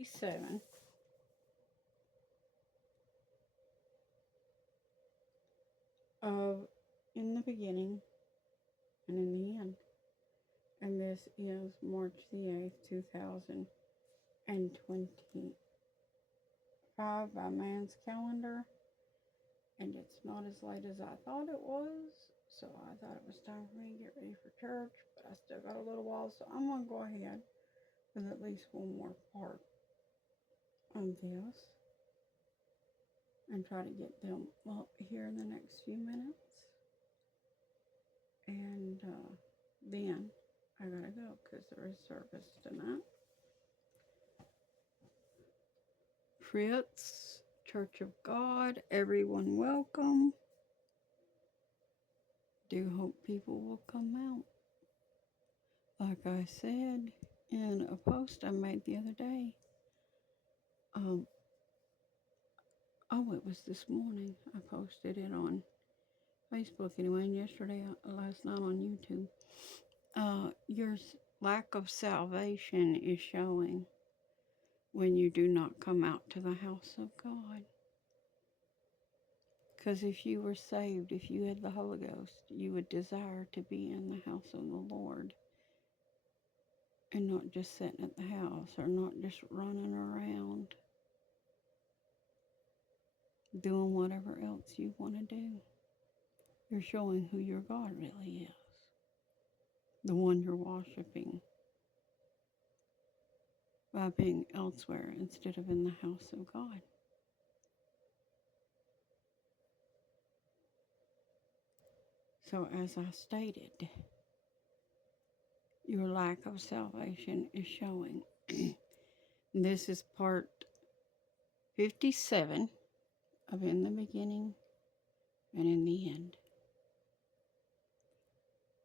57 of In the Beginning and in the End. And this is March the 8th, 2025 by Man's Calendar. And it's not as late as I thought it was, so I thought it was time for me to get ready for church, but I still got a little while, so I'm going to go ahead with at least one more part of this and try to get them up here in the next few minutes. And then I gotta go because there is service tonight. Fritz, Church of God, everyone welcome. Do hope people will come out. Like I said in a post I made the other day, it was this morning. I posted it on Facebook anyway, and yesterday, last night on YouTube. Your lack of salvation is showing when you do not come out to the house of God. Because if you were saved, if you had the Holy Ghost, you would desire to be in the house of the Lord and not just sitting at the house or not just running around doing whatever else you want to do. You're showing who your God really is, the one you're worshiping, by being elsewhere instead of in the house of God. So as I stated, your lack of salvation is showing. This is part 57 of In the Beginning and in the End.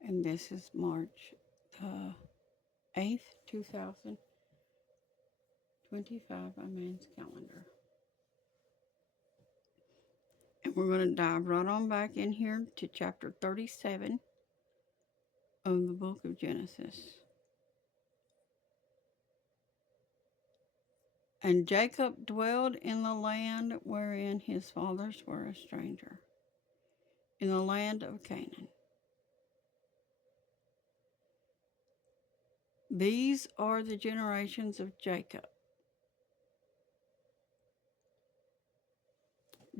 And this is March the 8th, 2025 by Man's Calendar. And we're going to dive right on back in here to chapter 37 of the book of Genesis. And Jacob dwelled in the land wherein his fathers were a stranger, in the land of Canaan. These are the generations of Jacob.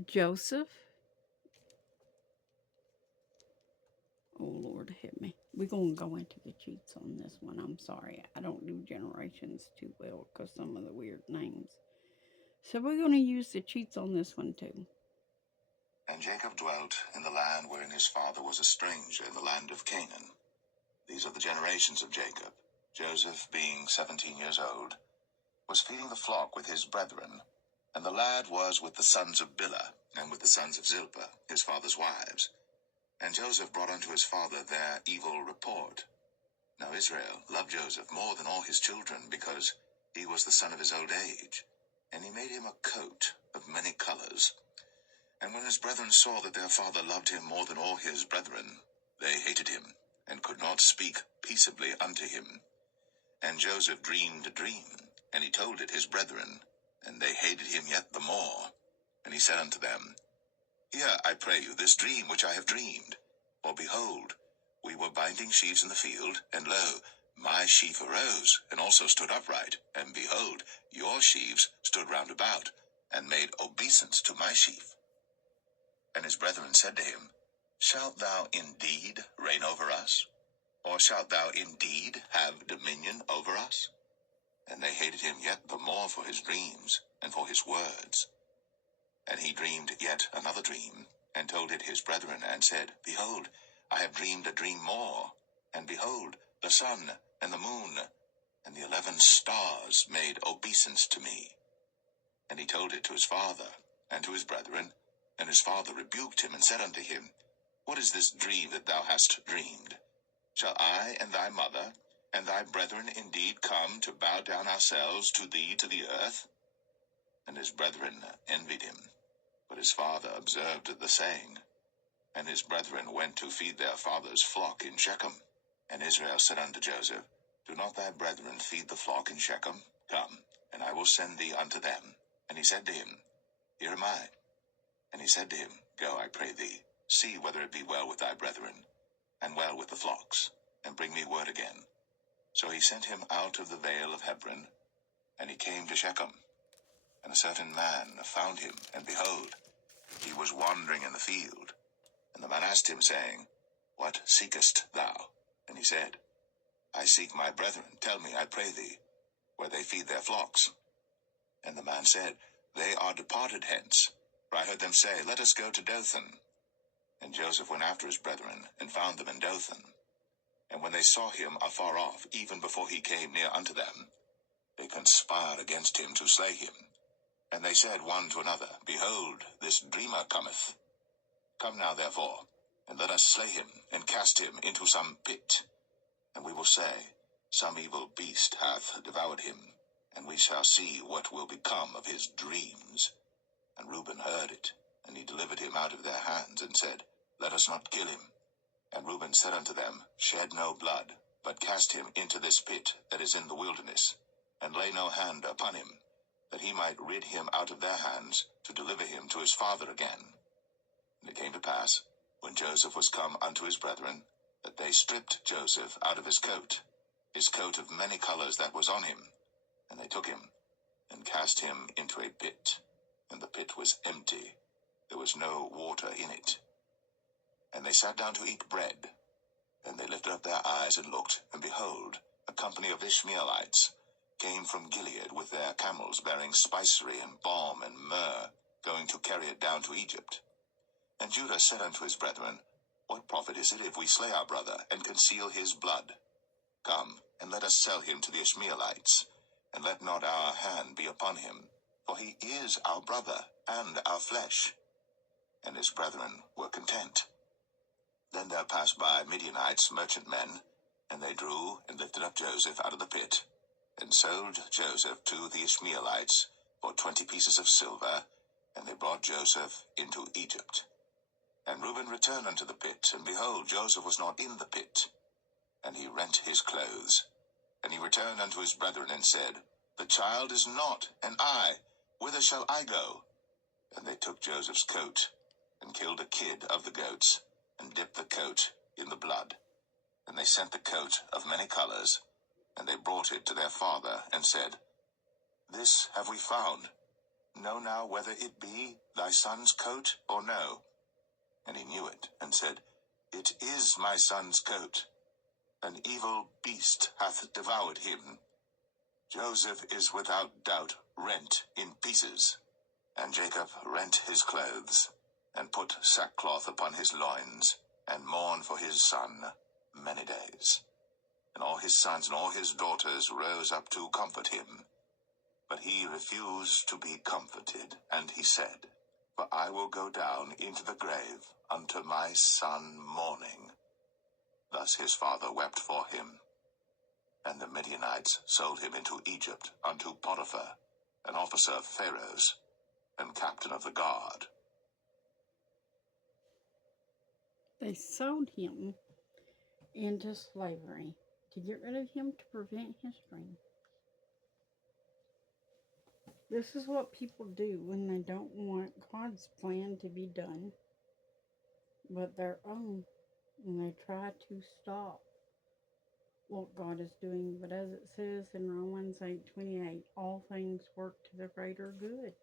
Joseph. Oh, Lord, help me. We're going to go into the cheats on this one. I'm sorry. I don't do generations too well because some of the weird names. So we're going to use the cheats on this one too. And Jacob dwelt in the land wherein his father was a stranger, in the land of Canaan. These are the generations of Jacob. Joseph, being 17 years old, was feeding the flock with his brethren, and the lad was with the sons of Bilhah, and with the sons of Zilpah, his father's wives. And Joseph brought unto his father their evil report. Now Israel loved Joseph more than all his children, because he was the son of his old age. And he made him a coat of many colors. And when his brethren saw that their father loved him more than all his brethren, they hated him, and could not speak peaceably unto him. And Joseph dreamed a dream, and he told it his brethren, and they hated him yet the more. And he said unto them, Hear, I pray you, this dream which I have dreamed. For behold, we were binding sheaves in the field, and lo, my sheaf arose, and also stood upright, and behold, your sheaves stood round about, and made obeisance to my sheaf. And his brethren said to him, Shalt thou indeed reign over us? Or shalt thou indeed have dominion over us? And they hated him yet the more for his dreams, and for his words. And he dreamed yet another dream, and told it his brethren, and said, Behold, I have dreamed a dream more. And behold, the sun, and the moon, and the 11 stars made obeisance to me. And he told it to his father, and to his brethren. And his father rebuked him, and said unto him, What is this dream that thou hast dreamed? Shall I and thy mother, and thy brethren indeed come to bow down ourselves to thee to the earth? And his brethren envied him. But his father observed the saying. And his brethren went to feed their father's flock in Shechem. And Israel said unto Joseph, Do not thy brethren feed the flock in Shechem? Come, and I will send thee unto them. And he said to him, Here am I. And he said to him, Go, I pray thee, see whether it be well with thy brethren, and well with the flocks, and bring me word again. So he sent him out of the vale of Hebron, and he came to Shechem. And a certain man found him, and behold, he was wandering in the field. And the man asked him, saying, What seekest thou? And he said, I seek my brethren. Tell me, I pray thee, where they feed their flocks. And the man said, They are departed hence, for I heard them say, Let us go to Dothan. And Joseph went after his brethren, and found them in Dothan. And when they saw him afar off, even before he came near unto them, they conspired against him to slay him. And they said one to another, Behold, this dreamer cometh. Come now, therefore, and let us slay him, and cast him into some pit. And we will say, Some evil beast hath devoured him, and we shall see what will become of his dreams. And Reuben heard it, and he delivered him out of their hands, and said, Let us not kill him. And Reuben said unto them, Shed no blood, but cast him into this pit that is in the wilderness, and lay no hand upon him, that he might rid him out of their hands, to deliver him to his father again. And it came to pass, when Joseph was come unto his brethren, that they stripped Joseph out of his coat of many colors that was on him, and they took him, and cast him into a pit, and the pit was empty, there was no water in it. And they sat down to eat bread. Then they lifted up their eyes and looked, and behold, a company of Ishmaelites came from Gilead with their camels bearing spicery and balm and myrrh, going to carry it down to Egypt. And Judah said unto his brethren, What profit is it if we slay our brother, and conceal his blood? Come, and let us sell him to the Ishmaelites, and let not our hand be upon him, for he is our brother, and our flesh. And his brethren were content. Then there passed by Midianites, merchantmen, and they drew and lifted up Joseph out of the pit, and sold Joseph to the Ishmaelites for 20 pieces of silver, and they brought Joseph into Egypt. And Reuben returned unto the pit, and behold, Joseph was not in the pit. And he rent his clothes. And he returned unto his brethren, and said, The child is not, and I, whither shall I go? And they took Joseph's coat, and killed a kid of the goats, and dipped the coat in the blood. And they sent the coat of many colors, and they brought it to their father, and said, This have we found. Know now whether it be thy son's coat or no. And he knew it, and said, It is my son's coat. An evil beast hath devoured him. Joseph is without doubt rent in pieces. And Jacob rent his clothes, and put sackcloth upon his loins, and mourned for his son many days. And all his sons and all his daughters rose up to comfort him. But he refused to be comforted, and he said, For I will go down into the grave unto my son mourning. Thus his father wept for him. And the Midianites sold him into Egypt unto Potiphar, an officer of Pharaoh's, and captain of the guard. They sold him into slavery to get rid of him, to prevent his dream. This is what people do when they don't want God's plan to be done, but their own, and they try to stop what God is doing. But as it says in Romans 8:28, all things work to the greater good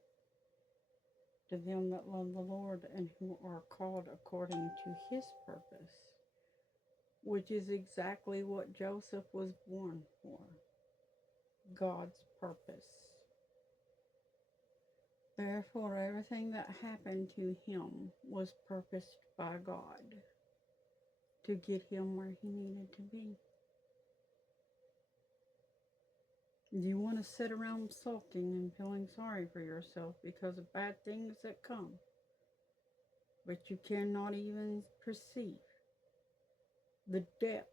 to them that love the Lord and who are called according to his purpose, which is exactly what Joseph was born for, God's purpose. Therefore, everything that happened to him was purposed by God to get him where he needed to be. You want to sit around sulking and feeling sorry for yourself because of bad things that come, but you cannot even perceive the depth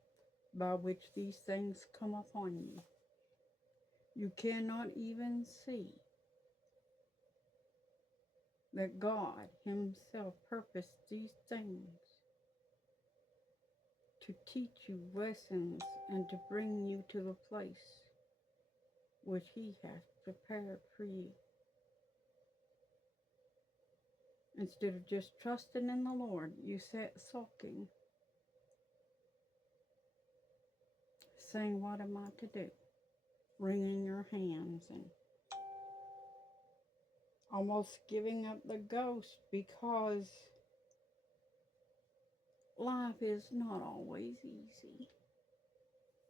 by which these things come upon you. You cannot even see that God himself purposed these things to teach you lessons and to bring you to the place which he hath prepared for you. Instead of just trusting in the Lord, you sat sulking, saying, what am I to do? Wringing your hands and almost giving up the ghost, because life is not always easy.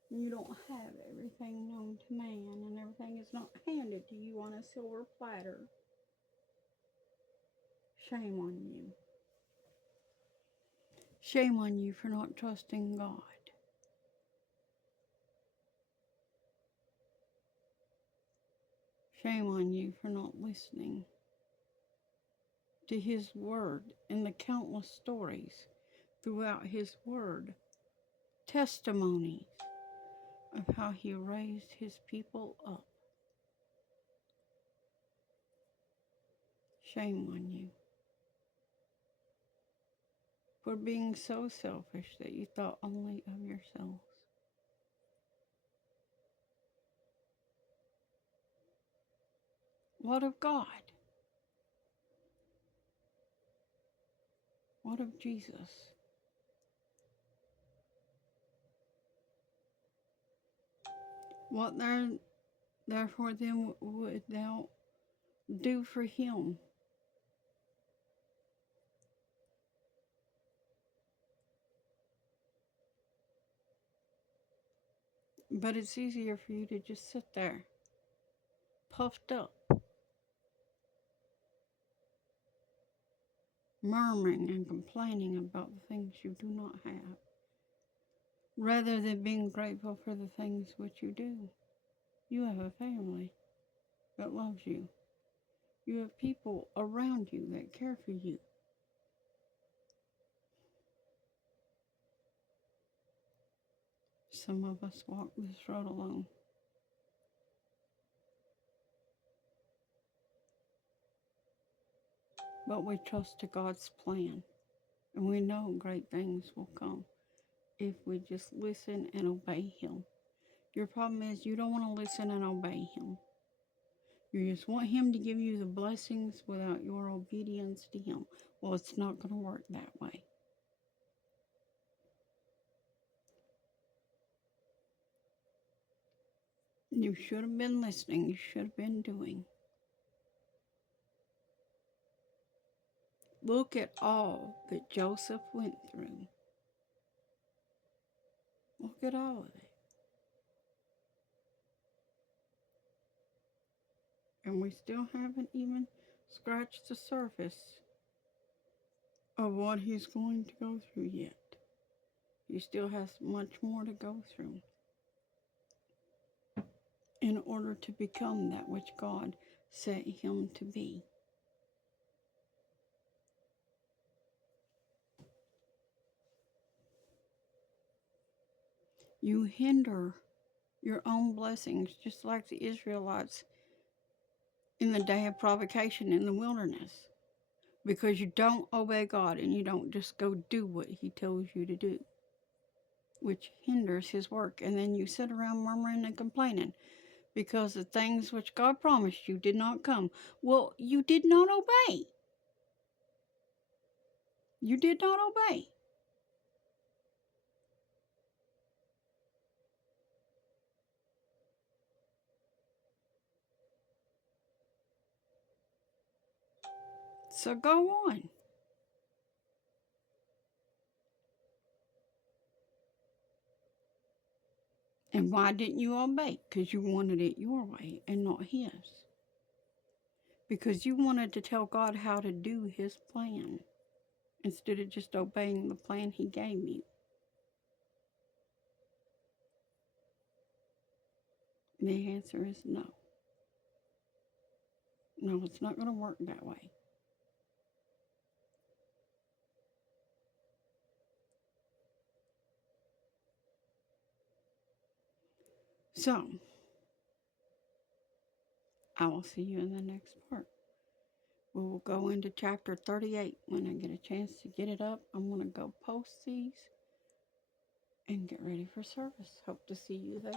You don't have everything known to man, and everything is not handed to you on a silver platter. Shame on you. Shame on you for not trusting God. Shame on you for not listening to His Word and the countless stories throughout His Word, testimonies of how He raised His people up. Shame on you for being so selfish that you thought only of yourselves. What of God? What of Jesus? What therefore then would thou do for Him? But it's easier for you to just sit there, puffed up, murmuring and complaining about the things you do not have, rather than being grateful for the things which you do. You have a family that loves you. You have people around you that care for you. Some of us walk this road alone. But we trust to God's plan, and we know great things will come if we just listen and obey Him. Your problem is you don't want to listen and obey Him. You just want Him to give you the blessings without your obedience to Him. Well, it's not going to work that way. You should have been listening. You should have been doing. Look at all that Joseph went through. Look at all of it. And we still haven't even scratched the surface of what he's going to go through yet. He still has much more to go through in order to become that which God set him to be. You hinder your own blessings, just like the Israelites in the day of provocation in the wilderness, because you don't obey God and you don't just go do what He tells you to do, which hinders His work. And then you sit around murmuring and complaining because the things which God promised you did not come. Well, you did not obey. You did not obey. So go on. And why didn't you obey? Because you wanted it your way and not His. Because you wanted to tell God how to do His plan instead of just obeying the plan He gave you. The answer is no. No, it's not going to work that way. So, I will see you in the next part. We will go into chapter 38 when I get a chance to get it up. I'm going to go post these and get ready for service. Hope to see you there.